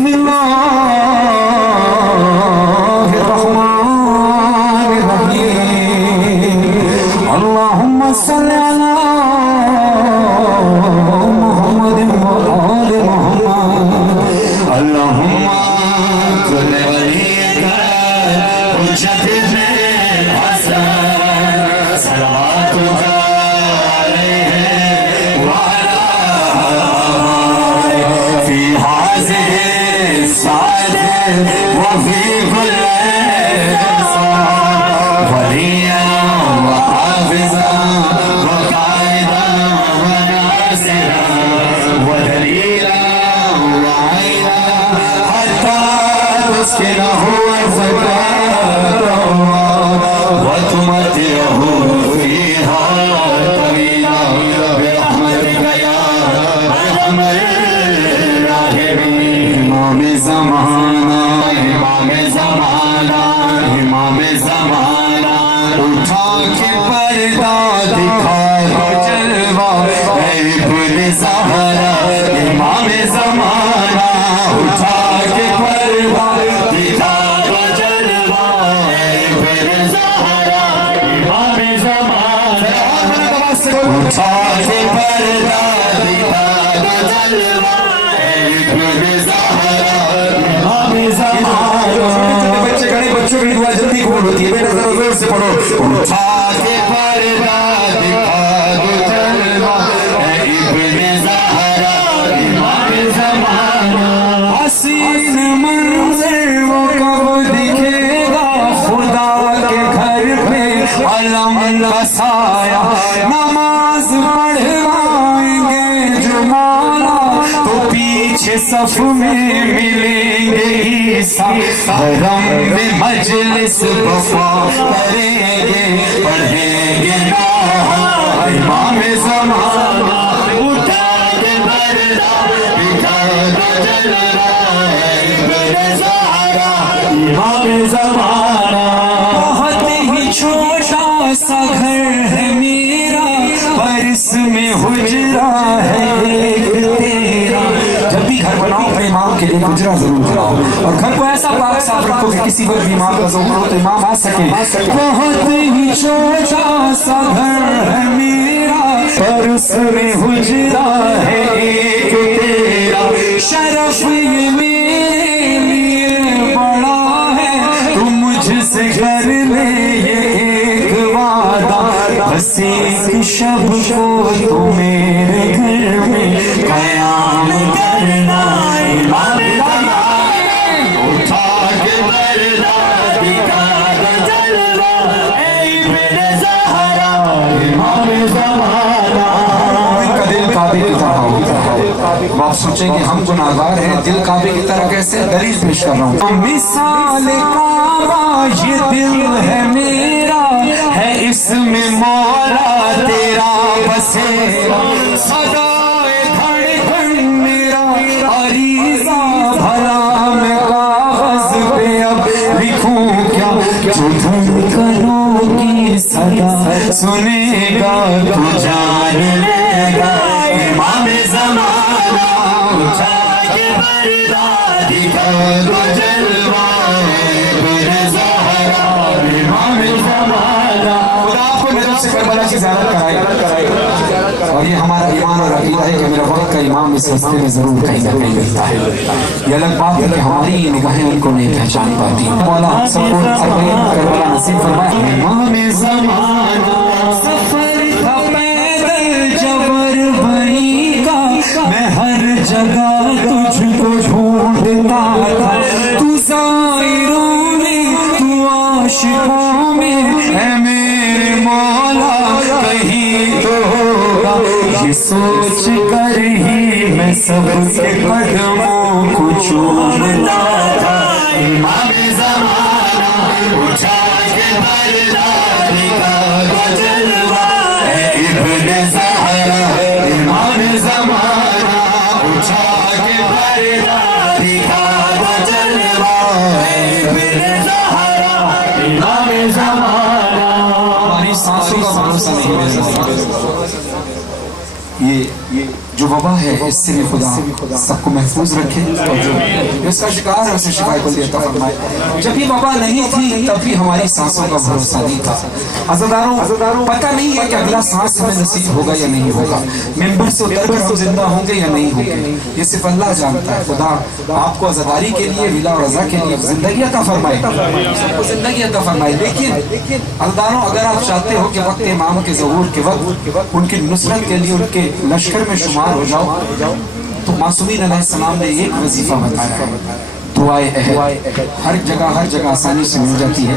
بسم اللہ الرحمن الرحیم اللہم صلی علی محمد وآل محمد اللہم کل ولیک حجت ابن حسن صلواتک وفي كل إنسان وليا وحافظا وقائدا وناصرا ودليلا وعينا حتى تسكنه أرضك وتمتعه فيها طويلا برحمتك يا أرحم الراحمين. امام زمانہ امام زمانہ اٹھا کے پردہ دکھا دو جلوہ اے ابن زہرا امام زمانہ اٹھا کے پردہ دکھا دو جلوہ اے ابن زہرا امام زمانہ اٹھا کے پردہ دکھا دو جلوہ اے ابن زہرا امام زمانہ. بچے کھڑے بچوں کی دعا جلدی قبول ہوتی ہے. بیٹا ذرا زور سے پڑھو. اٹھا کے پردہ دکھا دو جلوہ اے ابن زہرا امام زمانہ. حسین منظر وہ کب دکھے گا خدا کے گھر پہ علم کا سایہ نماز پڑھوائیں گے جو مولا تو پیچھے صف میں ملیں گے عیسیٰ حرم میں مجلس وفا کریں گے پڑھیں گے امام زمانہ اٹھا کے پردہ دکھا دو جلوہ ابن زہرا امام زمانہ. بہت ہی چھوٹا سا گھر ہے میرا پر اس میں حجرہ ہے ایک تیرا. جب بھی گھر بناؤ اپنے امام کے لیے حجرہ ضرور بناؤ اور گھر کو ایسا پاک صاف رکھو کہ کسی وقت بھی امام کا ظہور ہو تو امام آ سکے. بہت ہی چھوٹا سا گھر ہے میرا پر اس میں حجرہ ہے ایک تیرا. شرف یہ میرے لیے بڑا ہے تو مجھ سے کر لے یہ ایک وعدہ بس ایک شب کو تو میرے گھر میں قیام کرنا. امام اٹھا کے پردہ دکھا دو جلوہ اے ابن زہرا امام زمانہ. کا دل کعبے کی طرح ہو. آپ سوچیں کہ ہم گناہگار ہیں, دل کعبے کی طرح کیسے؟ دلیل پیش کر رہا ہوں. مثال کعبہ یہ دل ہے میرا ہے اس میں مولا تیرا بسیرا. صدائے دھڑکن میرا عریضہ بھلا میں کاغذ پہ اب لکھوں کیا جو دھڑکنوں کی صدا سنے گا تو جان لے گا. امام زمانہ اٹھا کے پردہ دکھا دو جلوہ ابن زہرا امام زمانہ. خدا آپ کو نجف سے کربلا کی زیارت کرائے اور یہ ہمارا ایمان اور عقیدہ ہے کہ میرا وقت کا امام اس راستے میں ضرور کہیں نہ کہیں ملتا ہے. یہ الگ بات ہے کہ ہماری نگاہیں ان کو نہیں پہچان پاتی. مولا ہم سب کو اربعین کربلا نصیب فرمائے. امام زمانہ سفر تھا پیدل جبر بھری کا میں ہر جگہ تجھ کو ڈھونڈتا تھا. تو زائروں میں تو عاشقوں میں اے میرے مولا کہیں تو ہوگا. یہ سوچ کر ہی میں سب کے قدموں کو چومتا تھا. امام زمانہ اٹھا کے پردہ دکھا دو جلوہ اے ابن زہرا امام زمانہ اٹھا کے پردہ دکھا دو جلوہ اے ابن زہرا امام زمانہ. ہماری سانسوں کا بھروسہ نہیں ہے. یہ جو وبا ہے اس سے بھی خدا سب کو محفوظ رکھے، اور جو اس کا شکار ہے اسے شفا کلی عطا فرمائے۔ جب یہ وبا نہیں تھی تب بھی ہماری سانسوں کا بھروسہ نہیں تھا۔ عزیزانو، پتہ نہیں ہے کہ اگلا سانس ہمیں نصیب ہوگا یا نہیں ہوگا، ممبر سے اتر کر ہم زندہ ہوں گے یا نہیں ہوں گے، یہ صرف اللہ جانتا ہے۔ خدا آپ کو عزاداری کے لیے، ولا اور رضا کے لیے زندگی عطا فرمائے، سب کو زندگی عطا فرمائے۔ لیکن عزیزانو، اگر آپ چاہتے ہو کہ وقت امام کے ظہور کے وقت ان کی نصرت کے لیے ان کے لشکر میں شمار ہو جاؤ، تو معصومین علیہ السلام نے ایک وظیفہ بتایا ہے، دعائے عہد۔ ہر جگہ آسانی سے مل جاتی ہے۔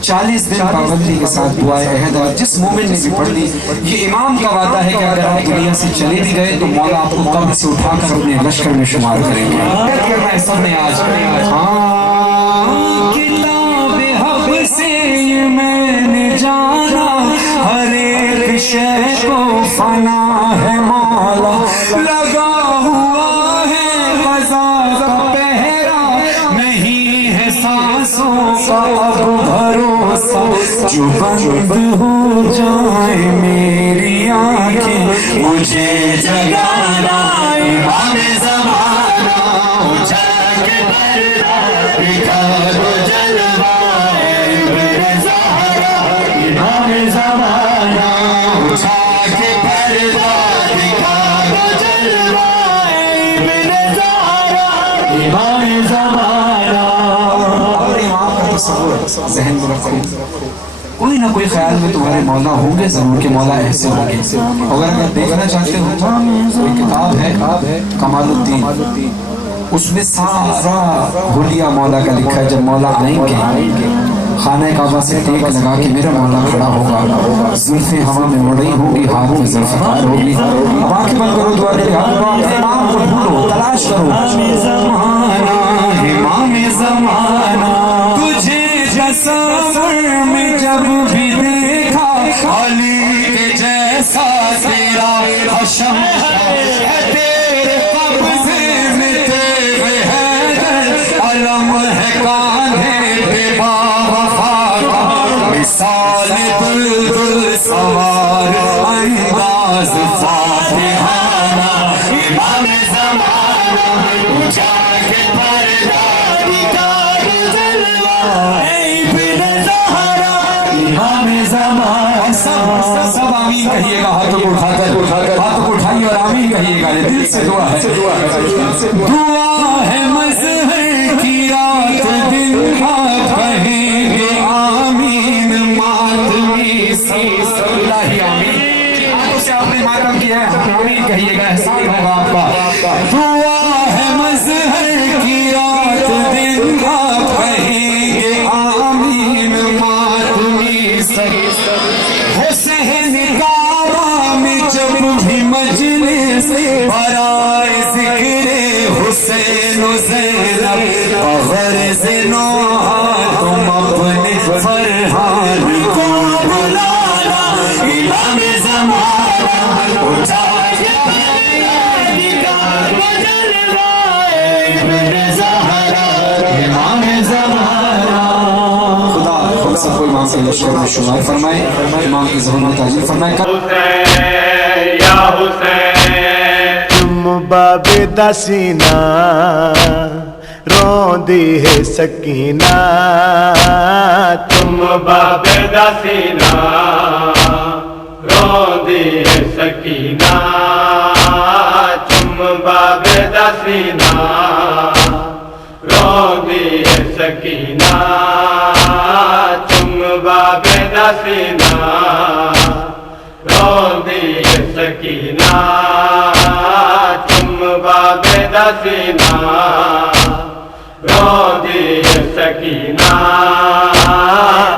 40 دن پابندی کے ساتھ دعائے عہد ہے، جس مومن نے بھی پڑھ لی، یہ امام کا وعدہ ہے کہ اگر آپ دنیا سے چلے بھی گئے تو مولا آپ کو قبر سے اٹھا کر اپنے لشکر میں شمار کریں گے۔ کرنا ہے سب نے آج کتاب حق سے یہ میں نے جانا، ہر ایک شے کو فنا ہے مولا لگا ہوا ہے، قضا کا پہرا نہیں ہے سانسوں کا اب بھروسہ، جو بند ہو جائے میری آنکھیں مجھے جگانا، امام زمانہ اٹھا کے پردہ دکھا دو جلوہ ابن زہرا، امام زمانہ اٹھا کے پردہ دکھا دو جلوہ ابن زہرا، امام زمانہ۔ اور امام کا تصور ذہن میں رکھو، کوئی نہ کوئی خیال میں تمہارے مولا ہوں گے ضرور کہ مولا ایسے ہوں گے۔ اگر دیکھنا چاہتے ہو کوئی کتاب ہے کمال الدین، اس میں سارا حلیہ مولا کا لکھا ہے۔ جب مولا آئیں گے خانہ کعبہ سے ٹیک لگا کے میرا مولا کھڑا ہوگا، زلفیں ہوا میں اڑ رہی ہوں گی، ہاتھ میں ذوالفقار ہوگی۔ اب آنکھیں بند کرو، دعا کے لیے امام کو ڈھونڈو، تلاش کرو۔ امام زمانہ تجھے تصور میں جب بھی دیکھا، علی کے جیسا تیرا حشم ہے، تیرے قبضے میں تیغ حیدر، علم ہے کاندھے پہ باوفا کا، مثال دلدل سوار انداز فاتحانہ، امام زمانہ اٹھا کے پردہ دکھا دو جلوہ ابن زہرا، امام زمانہ۔ سب آمین کہیے گا، ہاتھوں کو اٹھا کر، ہاتھوں کو اٹھائیے اور آمین کہیے گا، دل سے دعا ہے۔ دعا ہے مظہر کی رات دن آپ کہیں گے آمین، ماتمی سی اللہ آمین۔ آنکھوں سے آپ نے ماتم کیا ہے، آمین کہیے گا، احسان ہوگا آپ کا۔ دعا ہے مظہر کی رات دن آپ کہیں گے آمین، ماتمی سی حسین کعبہ میں جب بھی مجلس برائے ذکر حسین و زینب، بغرض نوحہ تم اپنے فرحان کو بلانا، امام زمانہ اٹھا کے پردہ دکھا دو جلوہ ابن زہرا، امام زمانہ۔ خدا ہم سب کو امام کے لشکر میں شمار فرمائے، امام کی ظہور میں تاجر فرمائے۔ حسین یا حسین تم باب دا سینہ روندی ہے سکینہ، تم باب دا سینہ روندی ہے سکینہ، تم باب دا سینہ روندی ہے سکینہ، تم باب دا سینہ روندی ہے سکینہ، تم باب دا سینہ روندی ہے سکینہ۔